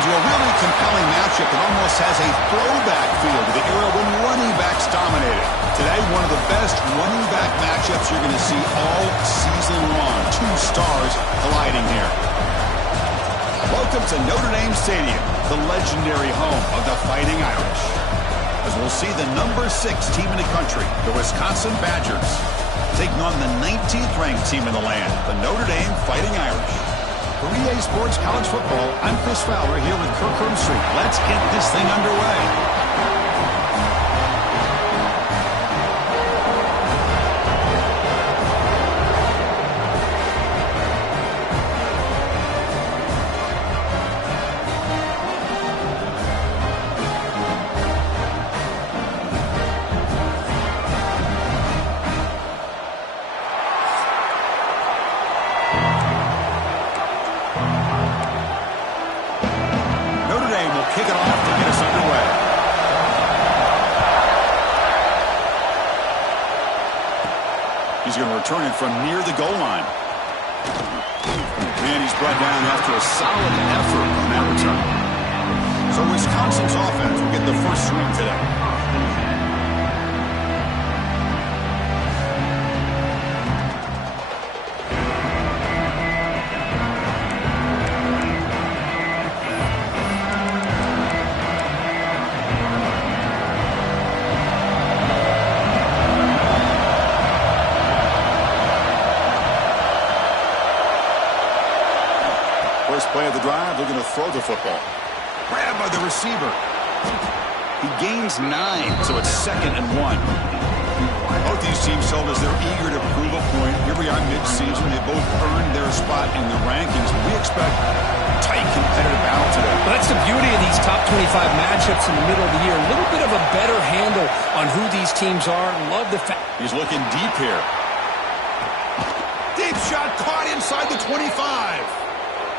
into a really compelling matchup that almost has a throwback feel to the era when running backs dominated. Today, one of the best running back matchups you're going to see all season long. Two stars colliding here. Welcome to Notre Dame Stadium, the legendary home of the Fighting Irish. As we'll see the number 6 team in the country, the Wisconsin Badgers, taking on the 19th ranked team in the land, the Notre Dame Fighting Irish. For EA Sports College Football, I'm Chris Fowler here with Kirk Street. Let's get this thing underway. Kick it off to get us underway. He's going to return it from near the goal line. And he's brought down after a solid effort on that return. So Wisconsin's offense will get the first swing today. First play of the drive, they're going to throw the football. Grabbed by the receiver. He gains 9, so it's 2nd and 1. Both these teams told us they're eager to prove a point. Here we are mid-season. They both earned their spot in the rankings. We expect a tight, competitive battle today. Well, that's the beauty of these top 25 matchups in the middle of the year. A little bit of a better handle on who these teams are. Love the fact. He's looking deep here. Deep shot caught inside the 25.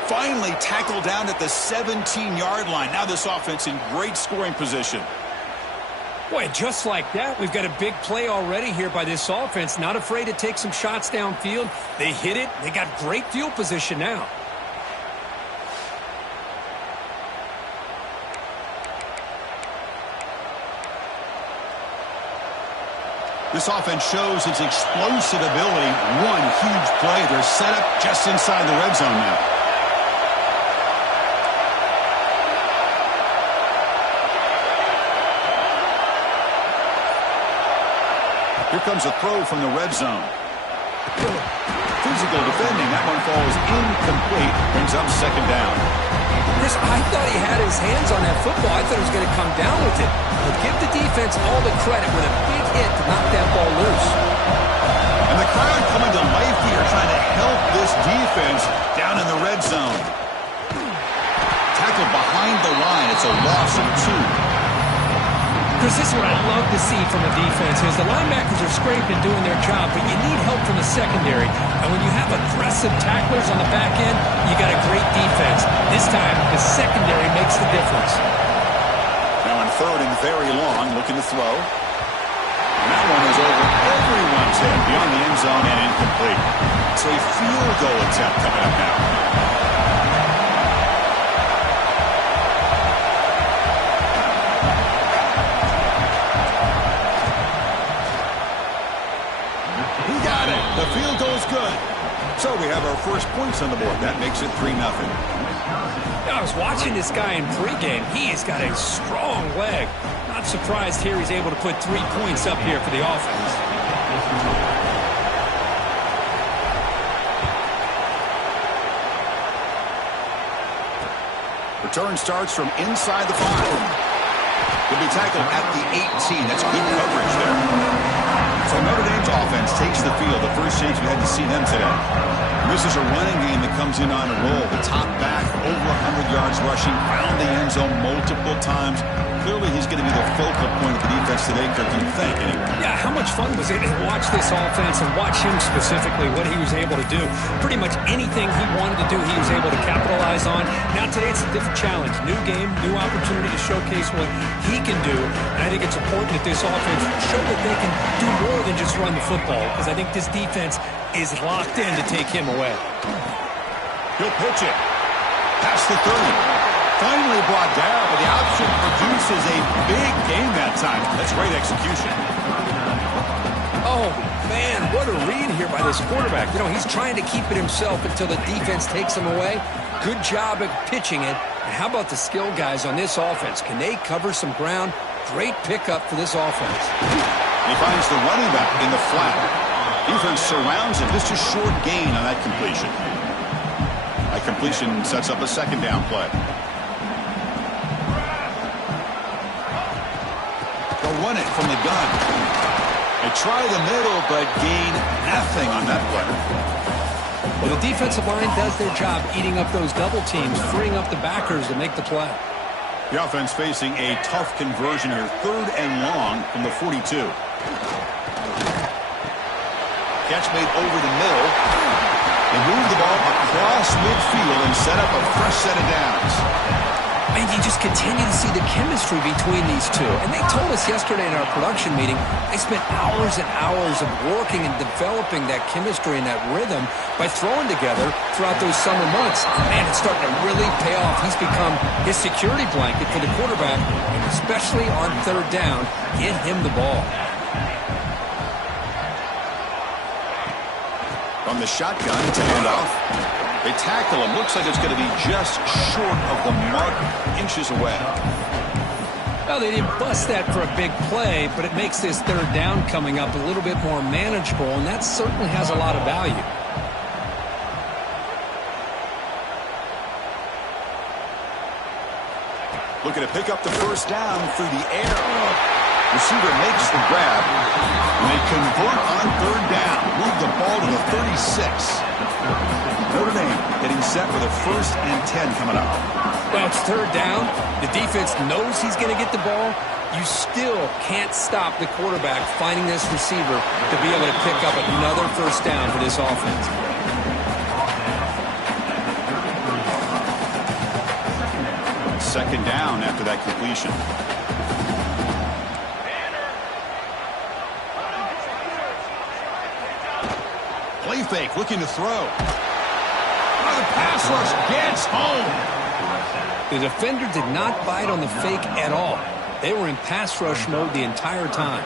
Finally tackled down at the 17-yard line. Now this offense in great scoring position. Boy, just like that, we've got a big play already here by this offense. Not afraid to take some shots downfield. They hit it. They got great field position now. This offense shows its explosive ability. One huge play. They're set up just inside the red zone now. Here comes a throw from the red zone. Physical defending. That one falls incomplete. Brings up 2nd down. Chris, I thought he had his hands on that football. I thought he was going to come down with it. But give the defense all the credit with a big hit to knock that ball loose. And the crowd coming to life here, trying to help this defense down in the red zone. Tackle behind the line. It's a loss of 2. Chris, this is what I love to see from the defense is the linebackers are scraping and doing their job, but you need help from the secondary. And when you have aggressive tacklers on the back end, you got a great defense. This time, the secondary makes the difference. Now on 3rd and very long, looking to throw. And that one is over everyone's head, beyond the end zone and incomplete. So a field goal attempt coming up now. The field goal is good. So we have our first points on the board. That makes it 3-0. I was watching this guy in pregame. He has got a strong leg. Not surprised here he's able to put 3 points up here for the offense. Return starts from inside the 5. He'll be tackled at the 18. That's good coverage there. So Notre Dame's offense takes the field. The first chance we had to see them today. And this is a running game that comes in on a roll. The top back, over 100 yards rushing, found the end zone multiple times. Clearly, he's going to be the focal point of the defense today, Kirk, you think, anyway. Yeah, how much fun was it to watch this offense and watch him specifically, what he was able to do. Pretty much anything he wanted to do, he was able to capitalize on. Now today, it's a different challenge. New game, new opportunity to showcase what he can do. And I think it's important that this offense show that they can do more than just run the football, because I think this defense is locked in to take him away. He'll pitch it. Past the 30. Finally brought down, but the option produces a big gain that time. That's great execution. Oh, man, what a read here by this quarterback. You know, he's trying to keep it himself until the defense takes him away. Good job at pitching it. And how about the skill guys on this offense? Can they cover some ground? Great pickup for this offense. He finds the running back in the flat. Defense surrounds him. Just a short gain on that completion. That completion sets up a second down play. They'll run it from the gun. They try the middle, but gain nothing on that play. Well, the defensive line does their job eating up those double teams, freeing up the backers to make the play. The offense facing a tough conversion here. 3rd and long from the 42. Catch made over the middle. They move the ball across midfield and set up a fresh set of downs. And you just continue to see the chemistry between these two. And they told us yesterday in our production meeting, they spent hours and hours of working and developing that chemistry and that rhythm by throwing together throughout those summer months. Man, it's starting to really pay off. He's become his security blanket for the quarterback, and especially on 3rd down, get him the ball. From the shotgun to hand off. They tackle him. Looks like it's going to be just short of the mark, inches away. Well, they didn't bust that for a big play, but it makes this 3rd down coming up a little bit more manageable, and that certainly has a lot of value. Looking to pick up the 1st down through the air. Receiver makes the grab, and they convert on 3rd down. Move the ball to the 36. Notre Dame getting set with a 1st and 10 coming up. Well, it's 3rd down. The defense knows he's going to get the ball. You still can't stop the quarterback finding this receiver to be able to pick up another 1st down for this offense. Second down after that completion. Play fake, looking to throw. Oh, the pass rush gets home. The defender did not bite on the fake at all. They were in pass rush mode the entire time.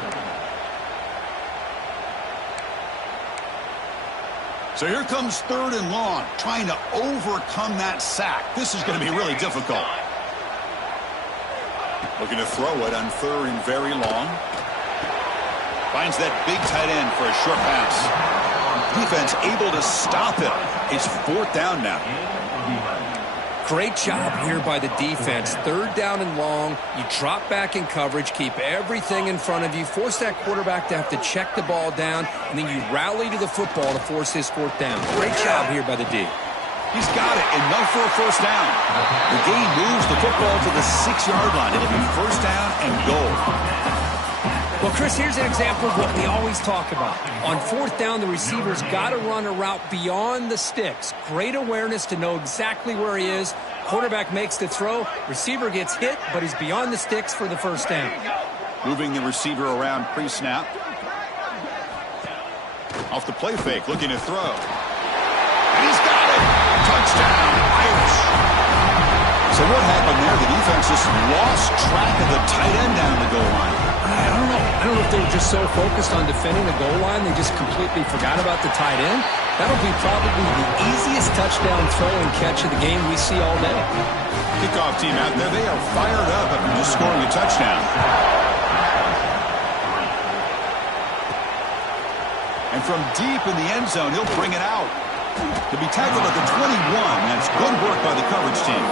So here comes 3rd and long, trying to overcome that sack. This is going to be really difficult. Looking to throw it on 3rd and very long. Finds that big tight end for a short pass. Defense able to stop it. It's 4th down now. Great job here by the defense. 3rd down and long. You drop back in coverage, keep everything in front of you, force that quarterback to have to check the ball down, and then you rally to the football to force his 4th down. Great job here by the D. He's got it. Enough for a 1st down. The game moves the football to the 6-yard line. It'll be 1st down and goal. Well, Chris, here's an example of what we always talk about. On 4th down, the receiver's got to run a route beyond the sticks. Great awareness to know exactly where he is. Quarterback makes the throw. Receiver gets hit, but he's beyond the sticks for the 1st down. Moving the receiver around pre-snap. Off the play fake, looking to throw. And he's got it! Touchdown, Irish! So what happened there? The defense just lost track of the tight end down the goal line. I don't know if they were just so focused on defending the goal line, they just completely forgot about the tight end. That'll be probably the easiest touchdown throw and catch of the game we see all day. Kickoff team out there, they are fired up after just scoring a touchdown. And from deep in the end zone, he'll bring it out. To be tackled at the 21, that's good work by the coverage team.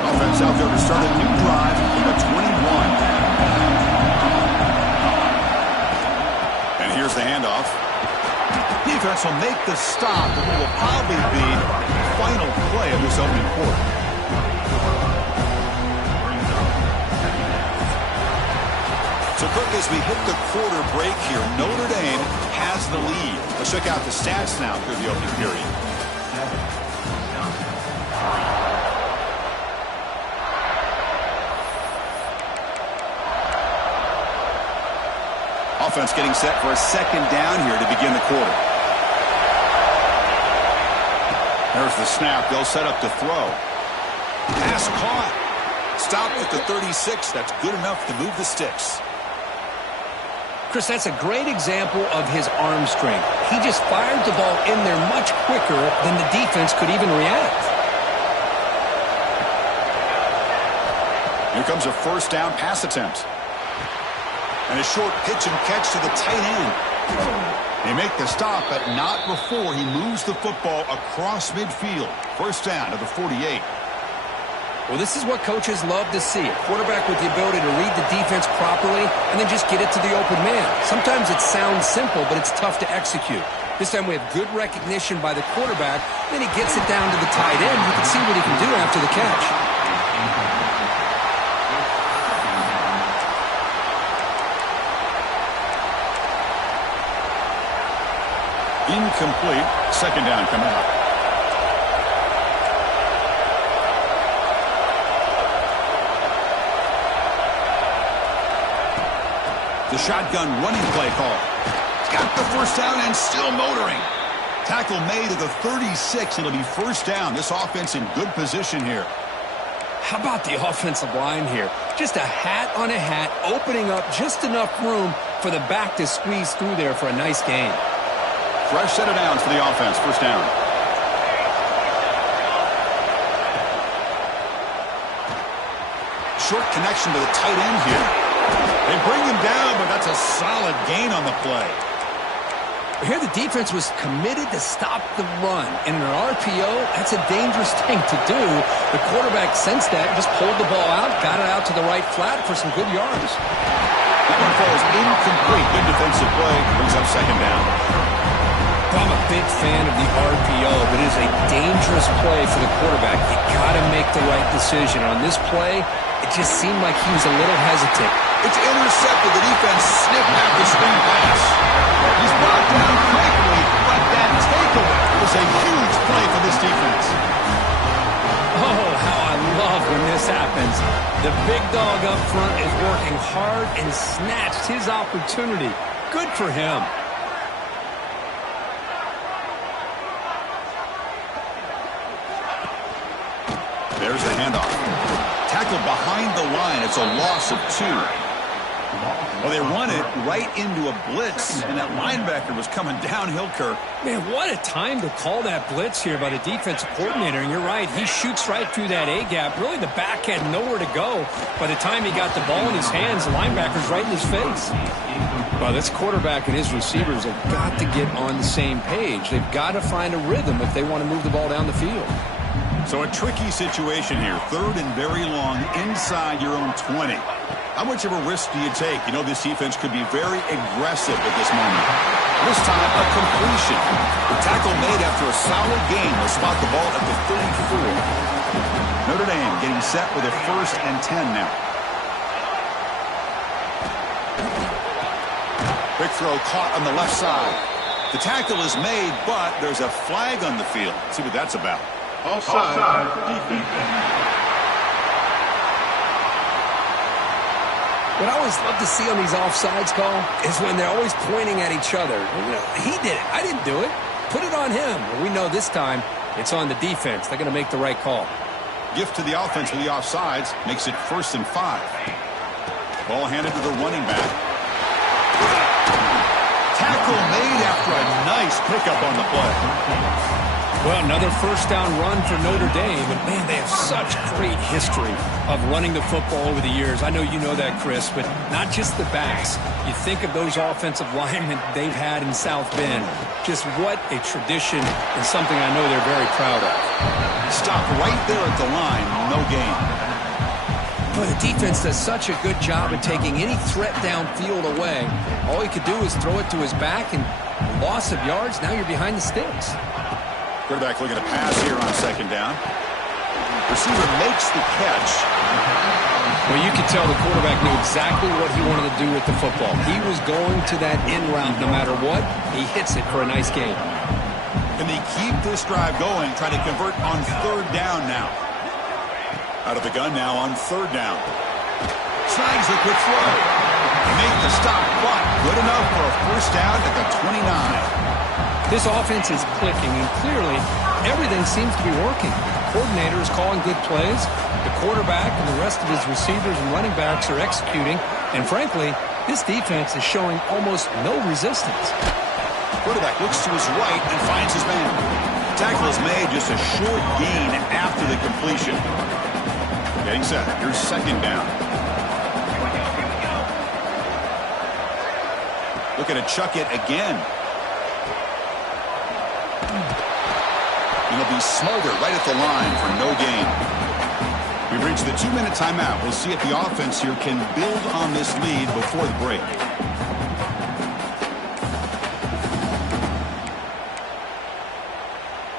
Offense out there to start a new drive from the 21. And here's the handoff. Defense will make the stop, and it will probably be the final play of this opening quarter. So, Kirk, as we hit the quarter break here, Notre Dame has the lead. Let's check out the stats now through the opening period. offense getting set for a second down here to begin the quarter. There's the snap. They'll set up to throw. Pass caught. Stopped at the 36. That's good enough to move the sticks. Chris, that's a great example of his arm strength. He just fired the ball in there much quicker than the defense could even react. Here comes a first down pass attempt. And a short pitch and catch to the tight end. They make the stop, but not before he moves the football across midfield. First down to the 48. Well, this is what coaches love to see. A quarterback with the ability to read the defense properly and then just get it to the open man. Sometimes it sounds simple, but it's tough to execute. This time we have good recognition by the quarterback. Then he gets it down to the tight end. You can see what he can do after the catch. Incomplete. Second down coming up. The shotgun running play call. Got the first down and still motoring. Tackle made at the 36. It'll be first down. This offense in good position here. How about the offensive line here? Just a hat on a hat, opening up just enough room for the back to squeeze through there for a nice gain. Fresh set of downs for the offense. First down. Short connection to the tight end here. They bring him down, but that's a solid gain on the play. Here the defense was committed to stop the run. In an RPO, that's a dangerous thing to do. The quarterback sensed that, just pulled the ball out, got it out to the right flat for some good yards. That one falls incomplete. Good defensive play. Brings up second down. I'm a big fan of the RPO, but it is a dangerous play for the quarterback. You got to make the right decision. On this play, it just seemed like he was a little hesitant. It's intercepted. The defense snipped back the screen pass. He's brought down quickly, but that takeaway was a huge play for this defense. Oh, how I love when this happens. The big dog up front is working hard and snatched his opportunity. Good for him. There's the handoff. Tackled behind the line. It's a loss of 2. Well, they run it right into a blitz, and that linebacker was coming downhill, Kirk. Man, what a time to call that blitz here by the defensive coordinator. And you're right, he shoots right through that A-gap. Really, the back had nowhere to go. By the time he got the ball in his hands, the linebacker's right in his face. Well, this quarterback and his receivers have got to get on the same page. They've got to find a rhythm if they want to move the ball down the field. So a tricky situation here. Third and very long inside your own 20. How much of a risk do you take? You know this defense could be very aggressive at this moment. This time, a completion. The tackle made after a solid gain. They'll spot the ball at the 34. Notre Dame getting set with a 1st and 10 now. Quick throw caught on the left side. The tackle is made, but there's a flag on the field. Let's see what that's about. Offside. Defense. What I always love to see on these offsides call is when they're always pointing at each other. You know, he did it. I didn't do it. Put it on him. Well, we know this time it's on the defense. They're going to make the right call. Gift to the offense with the offsides. Makes it 1st and 5. Ball handed to the running back. Tackle made after a nice pickup on the play. Well, another first down run for Notre Dame. And, man, they have such great history of running the football over the years. I know you know that, Chris, but not just the backs. You think of those offensive linemen they've had in South Bend. Just what a tradition and something I know they're very proud of. Stop right there at the line. No gain. But the defense does such a good job of taking any threat downfield away. All he could do is throw it to his back, and loss of yards, now you're behind the sticks. Quarterback looking to pass here on second down. Receiver makes the catch. Well, you could tell the quarterback knew exactly what he wanted to do with the football. He was going to that in route no matter what. He hits it for a nice gain. Can they keep this drive going? Try to convert on 3rd down now. Out of the gun now on 3rd down. Snags the quick throw. Make the stop, but good enough for a first down at the 29. This offense is clicking, and clearly everything seems to be working. The coordinator is calling good plays. The quarterback and the rest of his receivers and running backs are executing. And frankly, this defense is showing almost no resistance. Quarterback looks to his right and finds his man. Tackle is made, just a short gain after the completion. Getting set. Here's second down. Looking to chuck it again. It'll be Smolder right at the line for no gain. We've reached the 2-minute timeout. We'll see if the offense here can build on this lead before the break.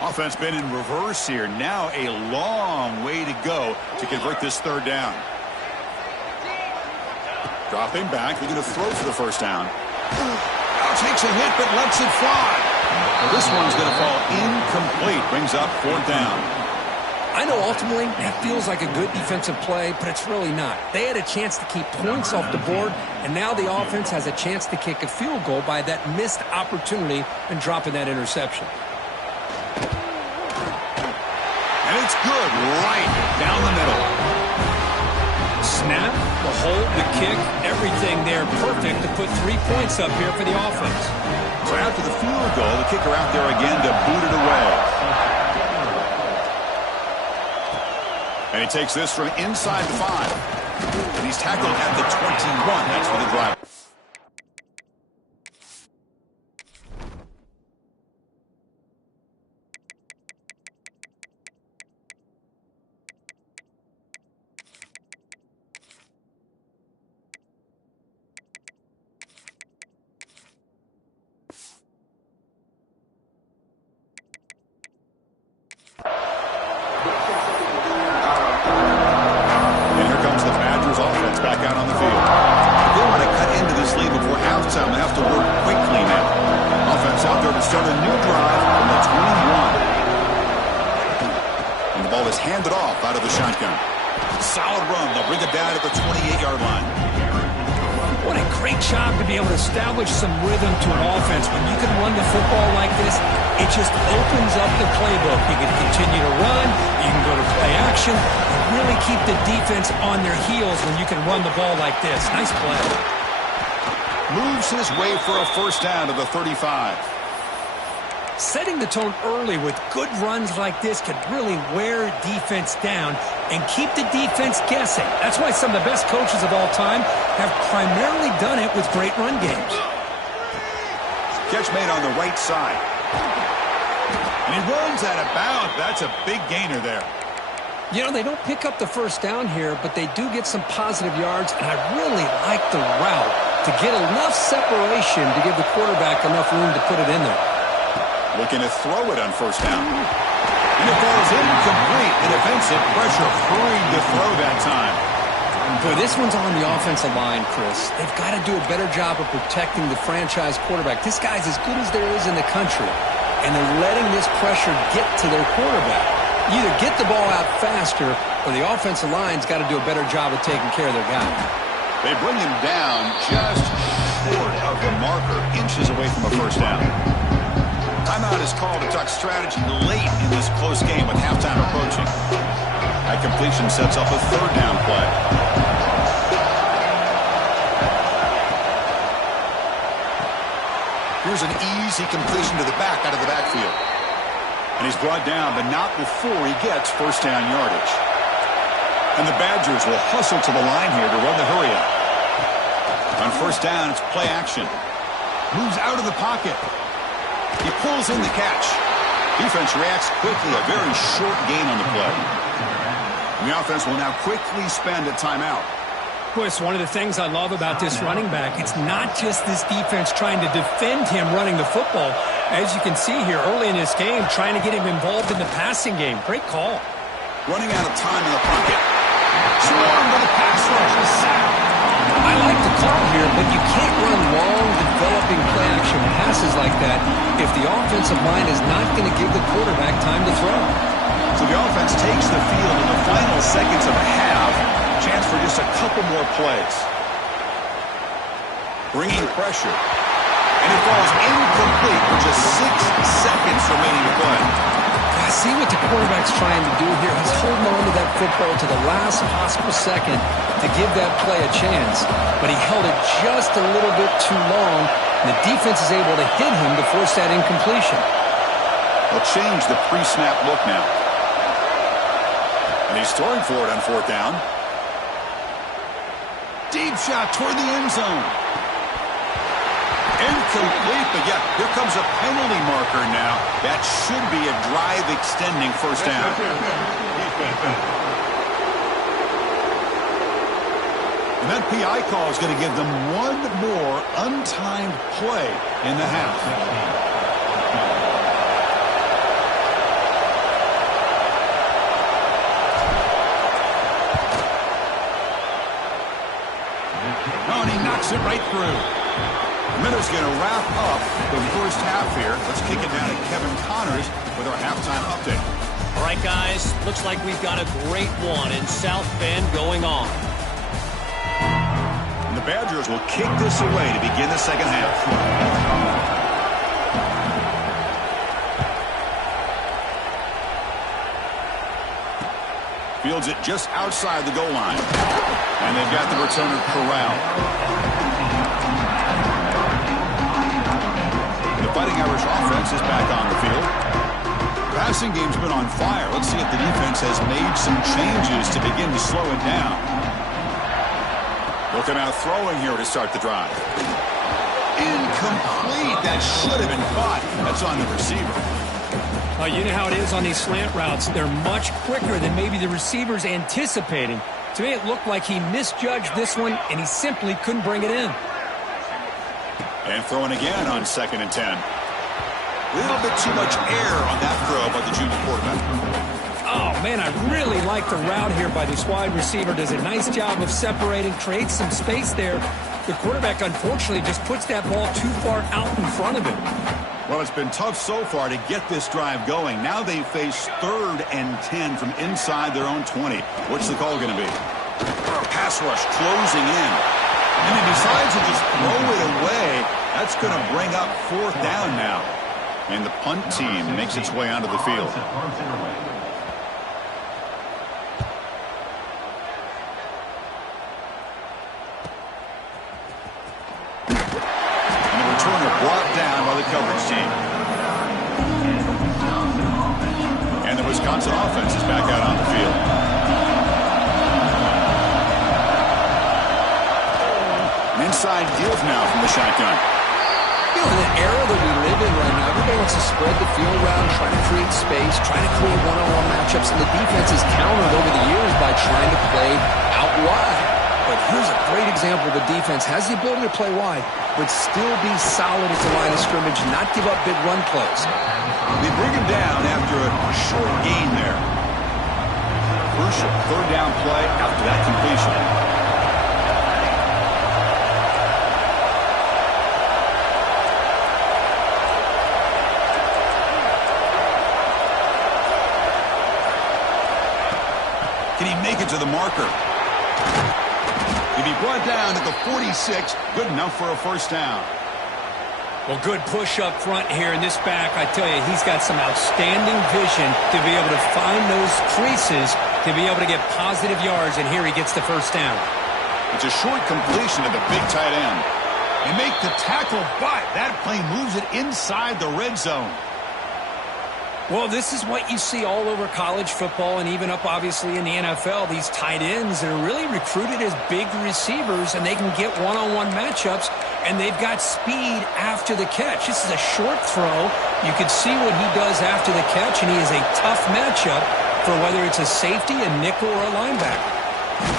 Offense been in reverse here. Now a long way to go to convert this third down. Dropping back. They're going to throw for the first down. Now takes a hit but lets it fly. Well, this one's going to fall incomplete. Brings up fourth down. I know ultimately that feels like a good defensive play, but it's really not. They had a chance to keep points off the board, and now the offense has a chance to kick a field goal by that missed opportunity and dropping that interception. And it's good right down the middle. Snap, the hold, the kick, everything there perfect to put 3 points up here for the offense. So after the field goal, the kicker out there again to boot it away. And he takes this from inside the 5. And he's tackled at the 21. That's for the drive. Handed off out of the shotgun. Solid run. They'll bring it down at the 28-yard line. What a great job to be able to establish some rhythm to an offense. When you can run the football like this, it just opens up the playbook. You can continue to run. You can go to play action. And really keep the defense on their heels when you can run the ball like this. Nice play. Moves his way for a first down to the 35. Setting the tone early with good runs like this can really wear defense down and keep the defense guessing. That's why some of the best coaches of all time have primarily done it with great run games. Catch made on the right side. And he runs out of bounds. That's a big gainer there. You know, they don't pick up the first down here, but they do get some positive yards, and I really like the route to get enough separation to give the quarterback enough room to put it in there. Looking to throw it on first down. And it falls incomplete. The defensive pressure hurried the throw that time. Boy, this one's on the offensive line, Chris. They've got to do a better job of protecting the franchise quarterback. This guy's as good as there is in the country, and they're letting this pressure get to their quarterback. You either get the ball out faster, or the offensive line's got to do a better job of taking care of their guy. They bring him down just short of the marker, inches away from a first down. Timeout is called to talk strategy late in this close game with halftime approaching. That completion sets up a third down play. Here's an easy completion to the back out of the backfield. And he's brought down, but not before he gets first down yardage. And the Badgers will hustle to the line here to run the hurry up. On first down, it's play action. Moves out of the pocket. He pulls in the catch. Defense reacts quickly. A very short gain on the play. And the offense will now quickly spend a timeout. Boy, it's one of the things I love about this running back. It's not just this defense trying to defend him running the football. As you can see here early in this game, trying to get him involved in the passing game. Great call. Running out of time in the pocket. Swarm with a pass rush. A sack. I like the call here, but you can't run long, developing play-action passes like that if the offensive line is not going to give the quarterback time to throw. So the offense takes the field in the final seconds of a half. Chance for just a couple more plays. Bringing pressure. And it falls incomplete with just 6 seconds remaining to play. I see what the quarterback's trying to do here. He's holding on to that football to the last possible second to give that play a chance. But he held it just a little bit too long, and the defense is able to hit him to force that incompletion. They'll change the pre-snap look now. And he's throwing for it on 4th down. Deep shot toward the end zone. Incomplete, but yeah, here comes a penalty marker now. That should be a drive-extending 1st down. And that PI call is going to give them one more untimed play in the half. Oh, and he knocks it right through. Miller's going to wrap up the first half here. Let's kick it down to Kevin Connors with our halftime update. All right, guys, looks like we've got a great one in South Bend going on. And the Badgers will kick this away to begin the second half. Fields it just outside the goal line. And they've got the returner corralled. The Fighting Irish offense is back on the field. The passing game's been on fire. Let's see if the defense has made some changes to begin to slow it down. Looking out throwing here to start the drive. Incomplete. That should have been caught. That's on the receiver. You know how it is on these slant routes. They're much quicker than maybe the receiver's anticipating. To me, it looked like he misjudged this one, and he simply couldn't bring it in. And throwing again on 2nd and 10. A little bit too much air on that throw by the junior quarterback. Oh, man, I really like the route here by this wide receiver. Does a nice job of separating, creates some space there. The quarterback, unfortunately, just puts that ball too far out in front of him. Well, it's been tough so far to get this drive going. Now they face 3rd and 10 from inside their own 20. What's the call going to be? Pass rush closing in. And he decides to just throw it away. That's going to bring up 4th down now. And the punt team makes its way onto the field. And the returner brought down by the coverage team. And the Wisconsin offense is back out on the field. Inside deals now from the shotgun. You know, in the era that we live in right now, everybody wants to spread the field around, try to create space, try to create one-on-one matchups, and the defense is countered over the years by trying to play out wide. But here's a great example. The defense has the ability to play wide, but still be solid at the line of scrimmage, not give up big run plays. They bring him down after a short gain there. Crucial 3rd down play after that completion. Can he make it to the marker? He'll be brought down at the 46. Good enough for a 1st down. Well, good push up front here in this back. I tell you, he's got some outstanding vision to be able to find those creases, to be able to get positive yards, and here he gets the 1st down. It's a short completion to the big tight end. They make the tackle, but that play moves it inside the red zone. Well, this is what you see all over college football and even up, obviously, in the NFL. These tight ends that are really recruited as big receivers, and they can get one-on-one matchups, and they've got speed after the catch. This is a short throw. You can see what he does after the catch, and he is a tough matchup for whether it's a safety, a nickel, or a linebacker.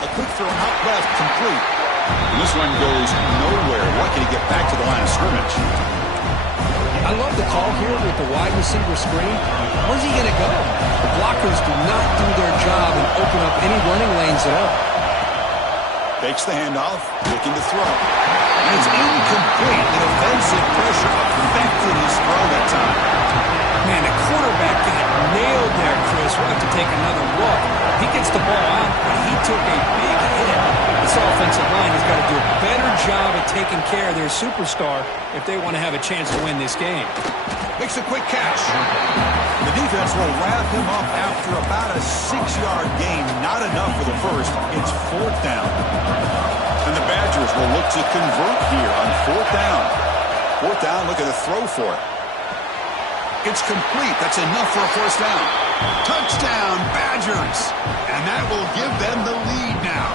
A quick throw out left, complete. And this one goes nowhere. Lucky to get back to the line of scrimmage. I love the call here with the wide receiver screen. Where's he going to go? The blockers do not do their job and open up any running lanes at all. Takes the handoff, looking to throw. And it's incomplete. The defensive pressure affected his throw that time. Man, the quarterback got nailed there, Chris. We'll have to take another look. He gets the ball out, but he took a big hit. This offensive line has got to do a better job at taking care of their superstar if they want to have a chance to win this game. Makes a quick catch. The defense will wrap him up after about a 6-yard gain. Not enough for the first. It's 4th down. And the Badgers will look to convert here on 4th down. 4th down, looking to throw for it. It's complete. That's enough for a 1st down. Touchdown, Badgers. And that will give them the lead now.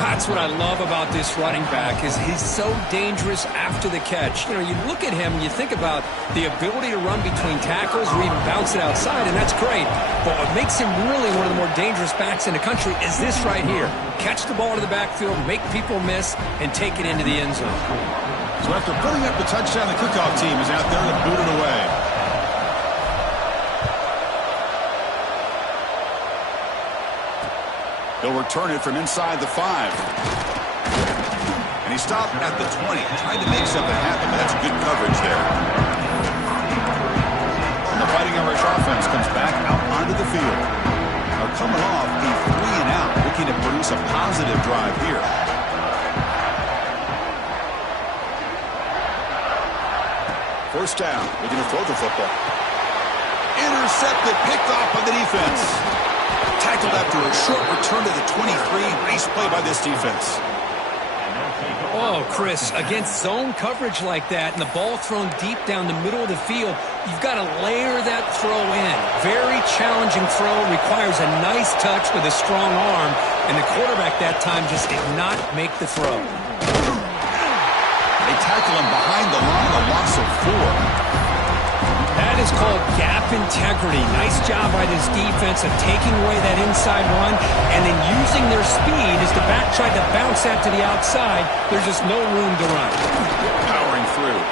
That's what I love about this running back is he's so dangerous after the catch. You know, you look at him and you think about the ability to run between tackles or even bounce it outside, and that's great. But what makes him really one of the more dangerous backs in the country is this right here. Catch the ball to the backfield, make people miss, and take it into the end zone. So after putting up the touchdown, the kickoff team is out there to boot it away. He'll return it from inside the 5. And he stopped at the 20. Trying to make something happen, but that's good coverage there. And the Fighting Irish offense comes back out onto the field. Now coming off a 3-and-out, looking to produce a positive drive here. First down, looking to throw the football. Intercepted, picked off by the defense. Tackled after a short return to the 23. Nice play by this defense. Oh, Chris, against zone coverage like that and the ball thrown deep down the middle of the field, you've got to layer that throw in. Very challenging throw, requires a nice touch with a strong arm, and the quarterback that time just did not make the throw. They tackle him behind the line, a loss of 4. That is called gap integrity. Nice job by this defense of taking away that inside run and then using their speed as the back tried to bounce that to the outside. There's just no room to run. Powering through.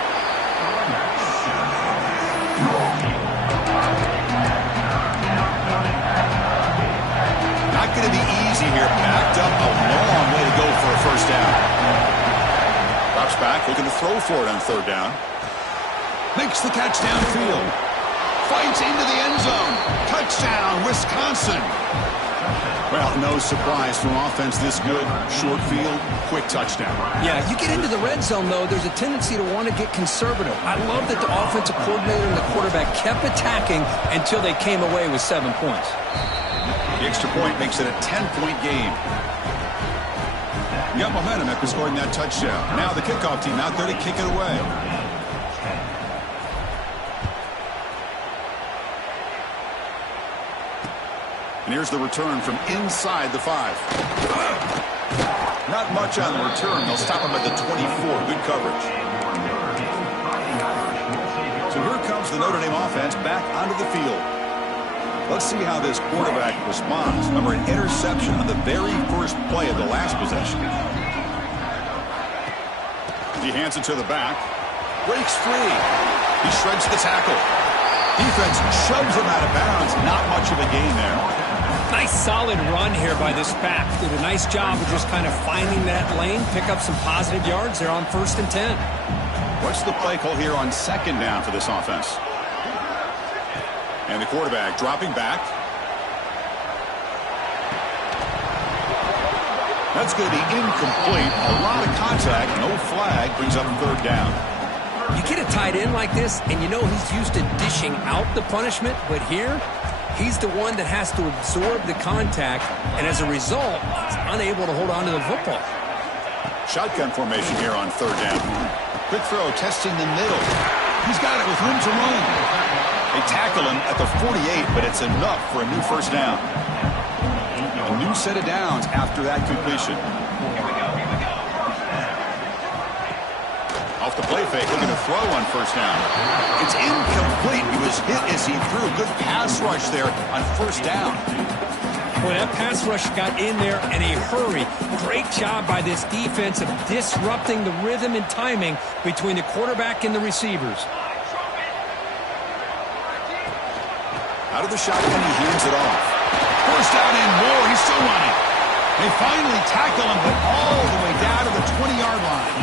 Not going to be easy here. Backed up a long way to go for a 1st down. Drops back, looking to throw for it on 3rd down. Makes the catch downfield. Fights into the end zone. Touchdown, Wisconsin. Well, no surprise from offense this good. Short field, quick touchdown. Yeah, you get into the red zone, though, there's a tendency to want to get conservative. I love that the offensive coordinator and the quarterback kept attacking until they came away with 7 points. The extra point makes it a 10-point game. You got momentum after scoring that touchdown. Now the kickoff team out there to kick it away. And here's the return from inside the 5. Not much on the return. They'll stop him at the 24. Good coverage. So here comes the Notre Dame offense back onto the field. Let's see how this quarterback responds. Remember, an interception on the very first play of the last possession. He hands it to the back. Breaks free. He shreds the tackle. Defense shoves him out of bounds. Not much of a gain there. Nice solid run here by this back. Did a nice job of just kind of finding that lane, pick up some positive yards there on 1st and 10. What's the play call here on 2nd down for this offense? And the quarterback dropping back. That's going to be incomplete. A lot of contact, no flag, brings up 3rd down. You get a tight end like this, and you know he's used to dishing out the punishment, but here, he's the one that has to absorb the contact, and as a result, he's unable to hold on to the football. Shotgun formation here on 3rd down. Quick throw, testing the middle. He's got it with room to run. They tackle him at the 48, but it's enough for a new 1st down. A new set of downs after that completion. Off the play fake, looking to throw on 1st down. It's incomplete. He was hit as he threw. Good pass rush there on 1st down. Boy, that pass rush got in there in a hurry. Great job by this defense of disrupting the rhythm and timing between the quarterback and the receivers. Out of the shotgun, he hands it off. 1st down and more. He's still running. They finally tackle him, but all the way down to the 20-yard line.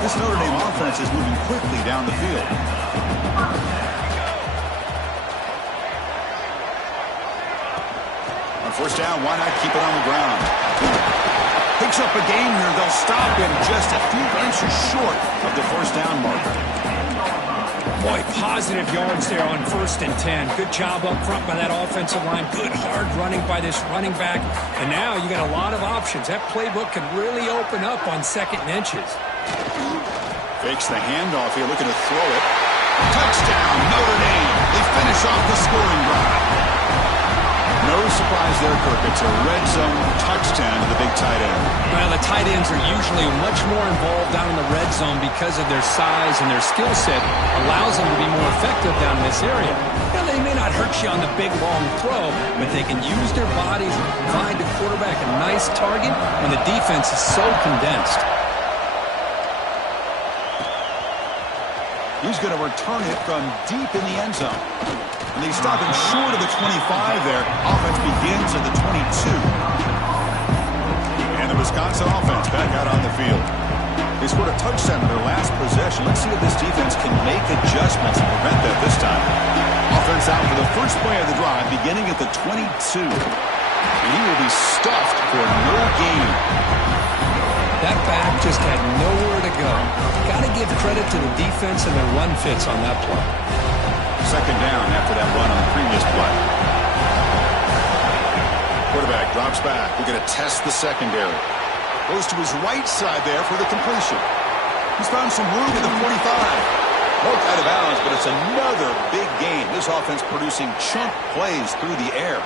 The This Notre Dame offense is moving quickly down the field. On first down, why not keep it on the ground? Picks up a gain here. They'll stop him just a few inches short of the first down marker. Boy, positive yards there on 1st and 10. Good job up front by that offensive line. Good hard running by this running back. And now you got a lot of options. That playbook can really open up on 2nd and inches. Fakes the handoff here, looking to throw it. Touchdown, Notre Dame. They finish off the scoring drive. No surprise there, Kirk. It's a red zone touchdown to the big tight end. Well, the tight ends are usually much more involved down in the red zone because of their size, and their skill set allows them to be more effective down in this area. Now, they may not hurt you on the big, long throw, but they can use their bodies and provide the quarterback a nice target when the defense is so condensed. He's going to return it from deep in the end zone. And they stop him short of the 25 there. Offense begins at the 22. And the Wisconsin offense back out on the field. They scored a touchdown in their last possession. Let's see if this defense can make adjustments and prevent that this time. Offense out for the first play of the drive, beginning at the 22. And he will be stuffed for no gain. That back just had nowhere to go. Got to give credit to the defense and their run fits on that play. Second down after that run on the previous play. Quarterback drops back. We're going to test the secondary. Goes to his right side there for the completion. He's found some room in the 45. Broke out of bounds, but it's another big game. This offense producing chunk plays through the air.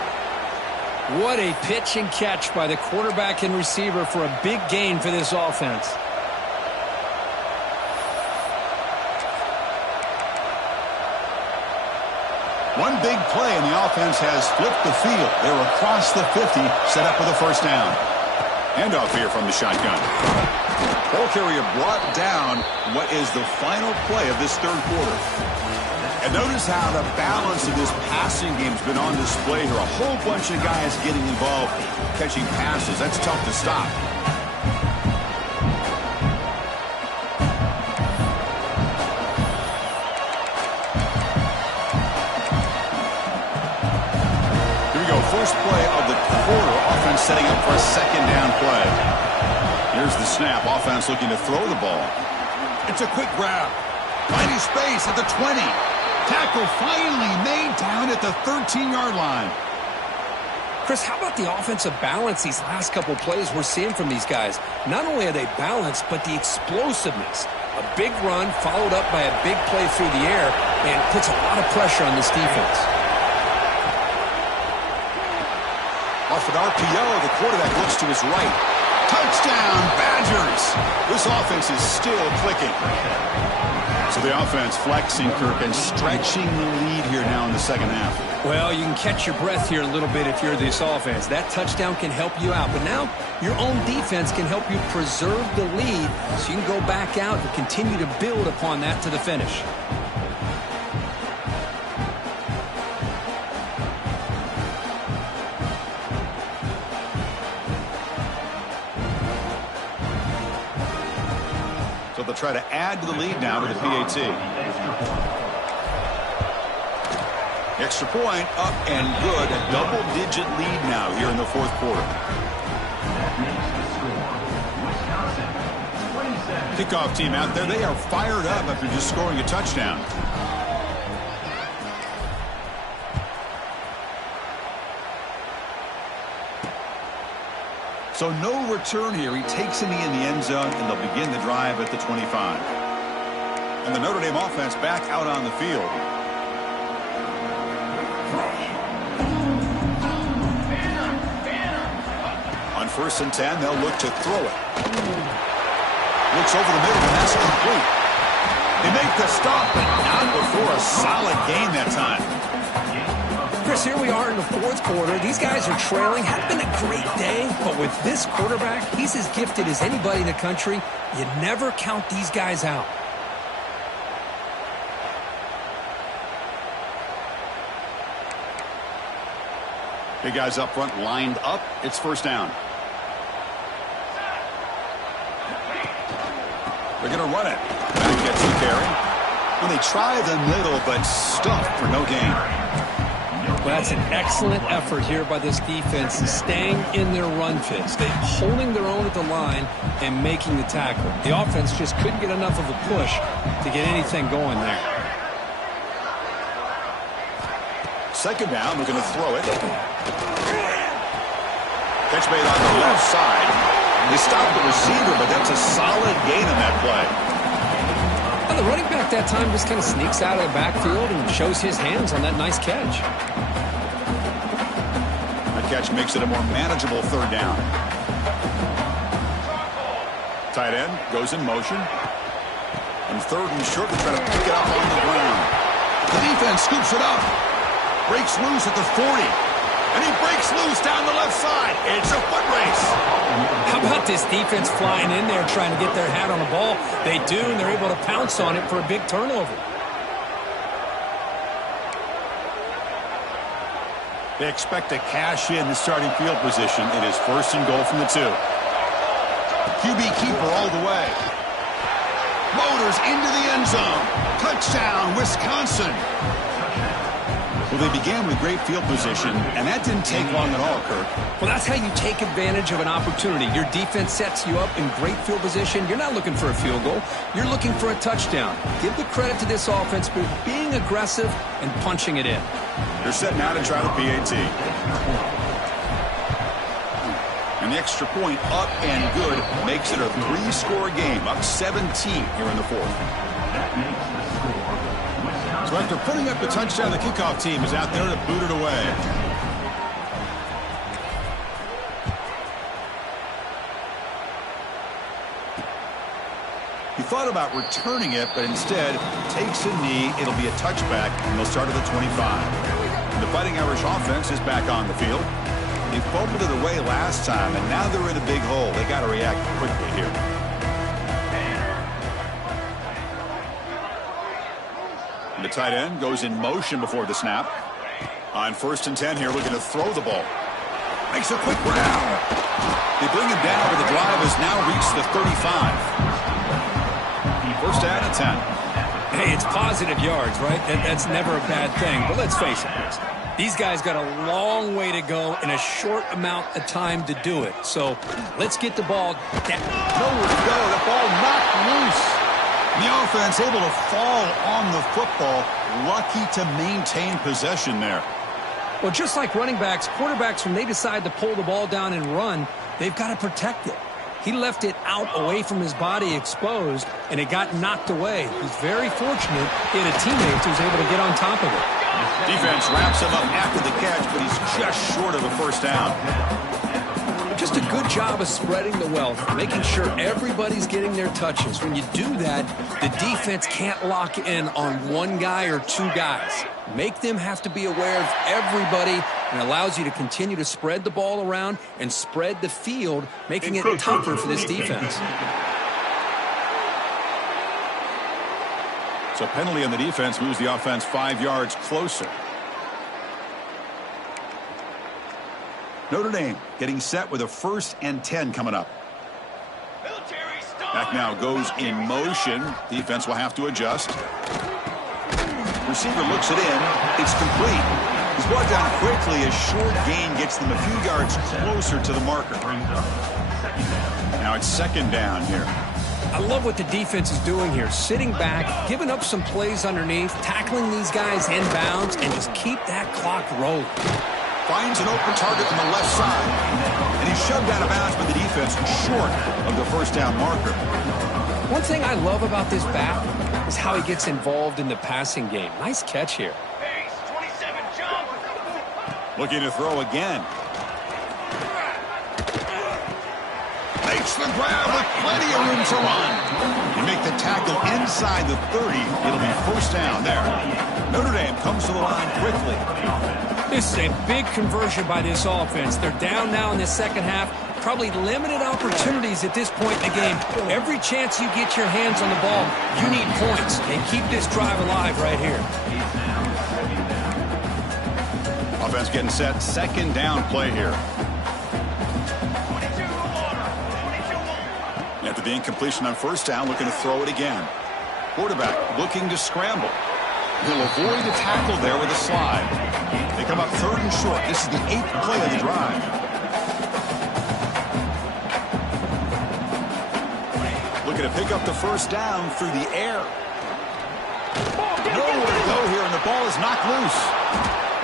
What a pitch and catch by the quarterback and receiver for a big gain for this offense. One big play, and the offense has flipped the field. They're across the 50, set up with a first down. Handoff here from the shotgun. Ball carrier brought down what is the final play of this third quarter. And notice how the balance of this passing game has been on display here. A whole bunch of guys getting involved, catching passes. That's tough to stop. Here we go. First play of the quarter. Offense setting up for a second down play. Here's the snap. Offense looking to throw the ball. It's a quick grab. Finding space at the 20. Tackle finally made down at the 13-yard line. Chris, how about the offensive balance these last couple plays we're seeing from these guys? Not only are they balanced, but the explosiveness. A big run followed up by a big play through the air and puts a lot of pressure on this defense. Off an RPO, the quarterback looks to his right. Touchdown, Badgers! This offense is still clicking. So the offense flexing, Kirk, and stretching the lead here now in the second half. Well, you can catch your breath here a little bit if you're this offense. That touchdown can help you out. But now your own defense can help you preserve the lead so you can go back out and continue to build upon that to the finish. So they'll try to add to the lead now to the PAT. Extra point up and good. A double-digit lead now here in the fourth quarter. Kickoff team out there. They are fired up after just scoring a touchdown. So no return here. He takes it in the end zone, and they'll begin the drive at the 25. And the Notre Dame offense back out on the field. On 1st and 10, they'll look to throw it. Looks over the middle, and that's complete. They make the stop, but not before a solid gain that time. Chris, here we are in the fourth quarter. These guys are trailing. Had been a great day, but with this quarterback, he's as gifted as anybody in the country. You never count these guys out. Big guys up front lined up. It's first down. They're going to run it. Back gets the carry. Well, they try the middle, but stuffed for no gain. Well, that's an excellent effort here by this defense, staying in their run fits. They're holding their own at the line and making the tackle. The offense just couldn't get enough of a push to get anything going there. Second down, they're going to throw it. Catch made on the left side. They stopped the receiver, but that's a solid gain on that play. Well, the running back that time just kind of sneaks out of the backfield and shows his hands on that nice catch. That catch makes it a more manageable third down. Tight end goes in motion. And third and short, to try to pick it up on the ground. The defense scoops it up. Breaks loose at the 40. And he breaks loose down the left side. It's a foot race. How about this defense flying in there trying to get their hat on the ball? They do, and they're able to pounce on it for a big turnover. They expect to cash in the starting field position. It is first and goal from the 2. QB keeper all the way. Motors into the end zone. Touchdown, Wisconsin. Well, they began with great field position, and that didn't take long at all, Kirk. Well, that's how you take advantage of an opportunity. Your defense sets you up in great field position. You're not looking for a field goal. You're looking for a touchdown. Give the credit to this offense for being aggressive and punching it in. They're setting out to try the PAT. And the extra point up and good makes it a 3-score game, up 17 here in the fourth. So after putting up the touchdown, the kickoff team is out there to boot it away. He thought about returning it, but instead takes a knee. It'll be a touchback, and they'll start at the 25. And the Fighting Irish offense is back on the field. They fumbled it away last time, and now they're in a big hole. They got to react quickly here. The tight end goes in motion before the snap. On 1st and 10 here, looking to throw the ball. Makes a quick grab. They bring him down, but the drive has now reached the 35. First down and 10. Hey, it's positive yards, right? That's never a bad thing. But let's face it, these guys got a long way to go in a short amount of time to do it. So let's get the ball down. Nowhere to go. The ball knocked loose. The offense able to fall on the football. Lucky to maintain possession there. Well, just like running backs, quarterbacks, when they decide to pull the ball down and run, they've got to protect it. He left it out away from his body exposed, and it got knocked away. He's very fortunate he had a teammate who was able to get on top of it. Defense wraps him up after the catch, but he's just short of a first down. Just a good job of spreading the wealth, making sure everybody's getting their touches. When you do that, the defense can't lock in on one guy or two guys. Make them have to be aware of everybody, and allows you to continue to spread the ball around and spread the field, making it tougher for this defense. So penalty on the defense moves the offense 5 yards closer. Notre Dame getting set with a 1st and 10 coming up. Back now goes in motion. Defense will have to adjust. Receiver looks it in. It's complete. He's brought down quickly. A short gain gets them a few yards closer to the marker. Now it's 2nd down here. I love what the defense is doing here. Sitting back, giving up some plays underneath, tackling these guys inbounds, and just keep that clock rolling. Finds an open target on the left side. And he's shoved out of bounds by the defense short of the first down marker. One thing I love about this back is how he gets involved in the passing game. Nice catch here. Looking to throw again. Makes the grab with plenty of room to run. You make the tackle inside the 30. It'll be first down there. Notre Dame comes to the line quickly. This is a big conversion by this offense. They're down now in the second half. Probably limited opportunities at this point in the game. Every chance you get your hands on the ball, you need points. And keep this drive alive right here. Offense getting set. 2nd down play here. After the incompletion on first down, looking to throw it again. Quarterback looking to scramble. He'll avoid the tackle there with a slide. They come up 3rd and short. This is the 8th play of the drive. Looking to pick up the first down through the air. Nowhere to go here, and the ball is knocked loose.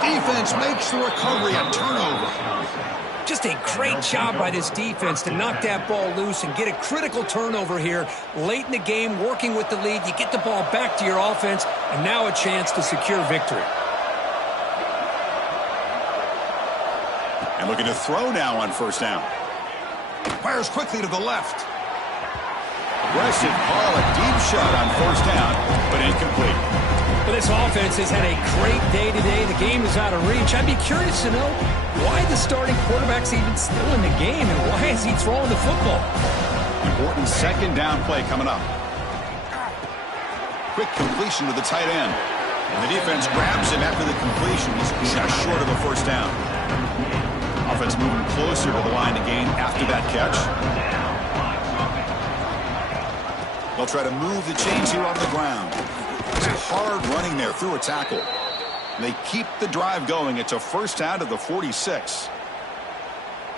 Defense makes the recovery, a turnover. Just a great job by this defense to knock that ball loose and get a critical turnover here late in the game, working with the lead. You get the ball back to your offense, and now a chance to secure victory. And looking to throw now on first down. Fires quickly to the left. Aggressive call, a deep shot on first down, but incomplete. Well, this offense has had a great day today. The game is out of reach. I'd be curious to know why the starting quarterback's even still in the game, and why is he throwing the football? Important second down play coming up. Quick completion to the tight end. And the defense grabs him after the completion. He's just short of a first down. Offense moving closer to the line to gain after that catch. They'll try to move the chains here on the ground. It's hard running there through a tackle. They keep the drive going. It's a first down to the 46.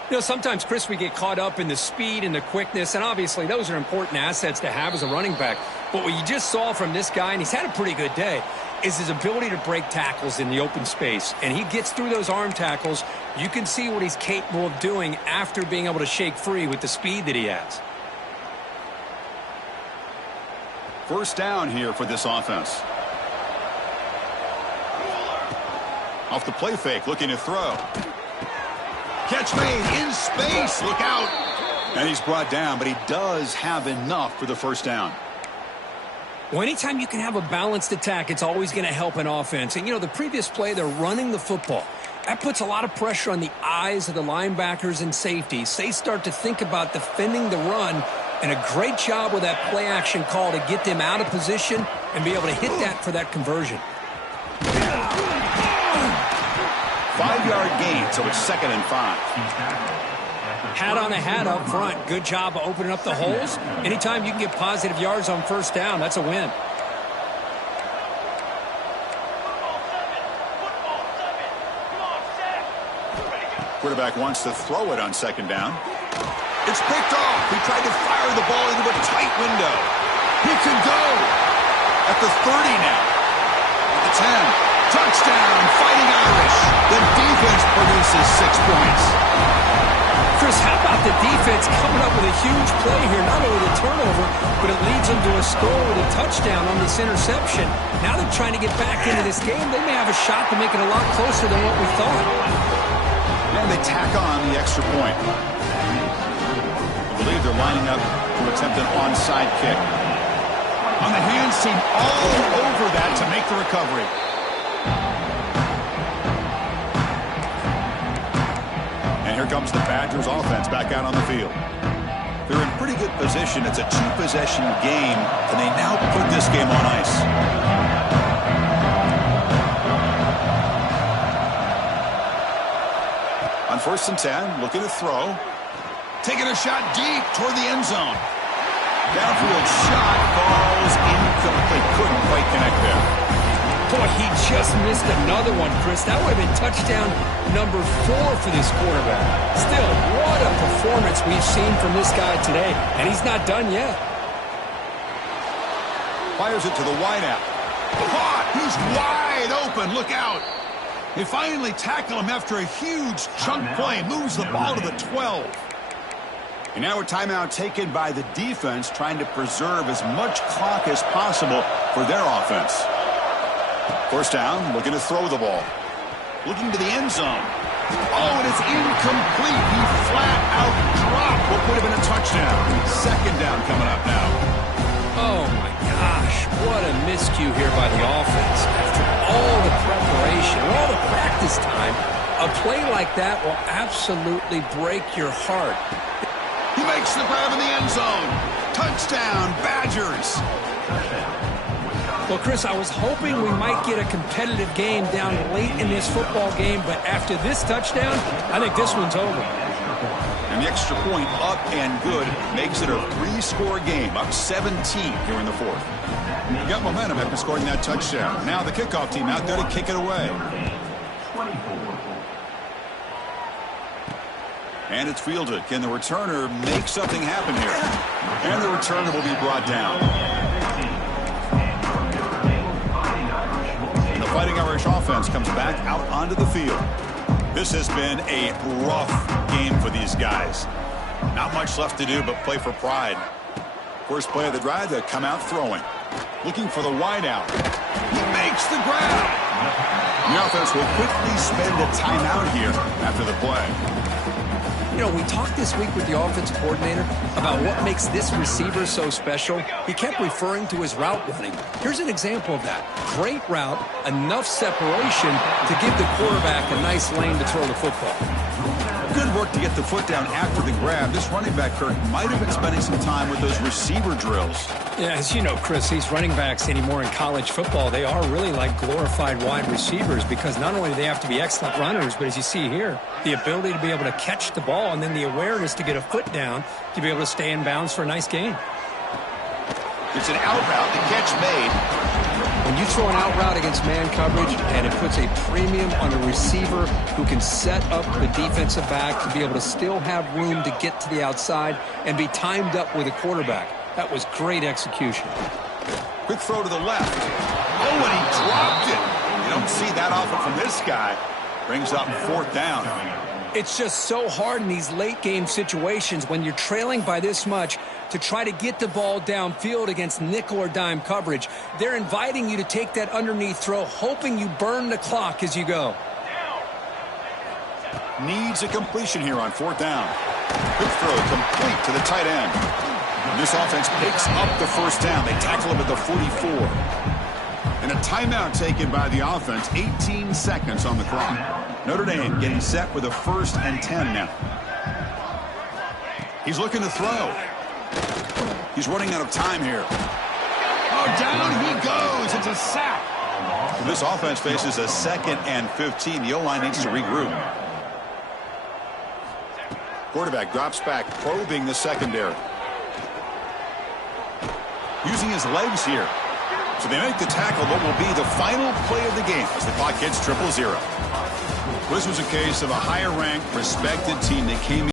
You know, sometimes, Chris, we get caught up in the speed and the quickness, and obviously those are important assets to have as a running back. But what you just saw from this guy, and he's had a pretty good day, is his ability to break tackles in the open space. And he gets through those arm tackles. You can see what he's capable of doing after being able to shake free with the speed that he has. First down here for this offense. Off the play fake, looking to throw. Catch made in space. Look out. And he's brought down, but he does have enough for the first down. Well, anytime you can have a balanced attack, it's always going to help an offense. And, you know, the previous play, they're running the football. That puts a lot of pressure on the eyes of the linebackers and safeties. They start to think about defending the run, and a great job with that play action call to get them out of position and be able to hit that for that conversion. 5-yard gain, so it's 2nd and 5. Hat on a hat up front. Good job of opening up the holes. Anytime you can get positive yards on first down, that's a win. Quarterback wants to throw it on second down. It's picked off. He tried to fire the ball into a tight window. He can go. At the 30 now. At the 10. Touchdown, Fighting Irish. The defense produces 6 points. Chris, how about the defense coming up with a huge play here? Not only the turnover, but it leads them to a score with a touchdown on this interception. Now they're trying to get back into this game. They may have a shot to make it a lot closer than what we thought. And they tack on the extra point. I believe they're lining up to attempt an onside kick. On the hands team, all over that to make the recovery. And here comes the Badgers offense back out on the field. They're in pretty good position. It's a 2-possession game, and they now put this game on ice. On 1st and 10, looking to throw. Taking a shot deep toward the end zone. Downfield shot falls incomplete. Couldn't quite connect there. Boy, he just missed another one, Chris. That would have been touchdown number 4 for this quarterback. Still, what a performance we've seen from this guy today, and he's not done yet. Fires it to the wideout. Caught! He's wide open. Look out. They finally tackle him after a huge chunk play. Moves the ball to the 12. And now a timeout taken by the defense, trying to preserve as much clock as possible for their offense. First down, looking to throw the ball. Looking to the end zone. Oh, and it's incomplete. He flat out dropped what would have been a touchdown. Second down coming up now. Oh, my gosh. What a miscue here by the offense. After all the preparation, all the practice time, a play like that will absolutely break your heart. He makes the grab in the end zone. Touchdown, Badgers. Well, Chris, I was hoping we might get a competitive game down late in this football game, but after this touchdown, I think this one's over. And the extra point up and good makes it a 3-score game, up 17 here in the fourth. You got momentum after scoring that touchdown. Now the kickoff team out there to kick it away. And it's fielded. Can the returner make something happen here? And the returner will be brought down. The Fighting Irish offense comes back out onto the field. This has been a rough game for these guys. Not much left to do but play for pride. First play of the drive, they come out throwing. Looking for the wide out. He makes the grab. The offense will quickly spend a timeout here after the play. You know, we talked this week with the offensive coordinator about what makes this receiver so special. He kept referring to his route running. Here's an example of that. Great route, enough separation to give the quarterback a nice lane to throw the football. Good work to get the foot down after the grab. This running back, Kirk, might have been spending some time with those receiver drills. Yeah, as you know, Chris, these running backs anymore in college football, they are really like glorified wide receivers because not only do they have to be excellent runners, but as you see here, the ability to be able to catch the ball and then the awareness to get a foot down to be able to stay in bounds for a nice gain. It's an out route, the catch made. When you throw an out route against man coverage and it puts a premium on a receiver who can set up the defensive back to be able to still have room to get to the outside and be timed up with a quarterback. That was great execution. Quick throw to the left. Oh, and he dropped it. You don't see that often from this guy. Brings up fourth down. It's just so hard in these late game situations when you're trailing by this much to try to get the ball downfield against nickel or dime coverage. They're inviting you to take that underneath throw, hoping you burn the clock as you go. Needs a completion here on fourth down. Quick throw complete to the tight end. And this offense picks up the first down. They tackle him at the 44. And a timeout taken by the offense. 18 seconds on the clock. Notre Dame getting set with a 1st and 10 now. He's looking to throw. He's running out of time here. Oh, down he goes. It's a sack. This offense faces a 2nd and 15. The O-line needs to regroup. Quarterback drops back, probing the secondary. Using his legs here. So they make the tackle, what will be the final play of the game as the clock hits 0-0. This was a case of a higher-ranked, respected team that came in.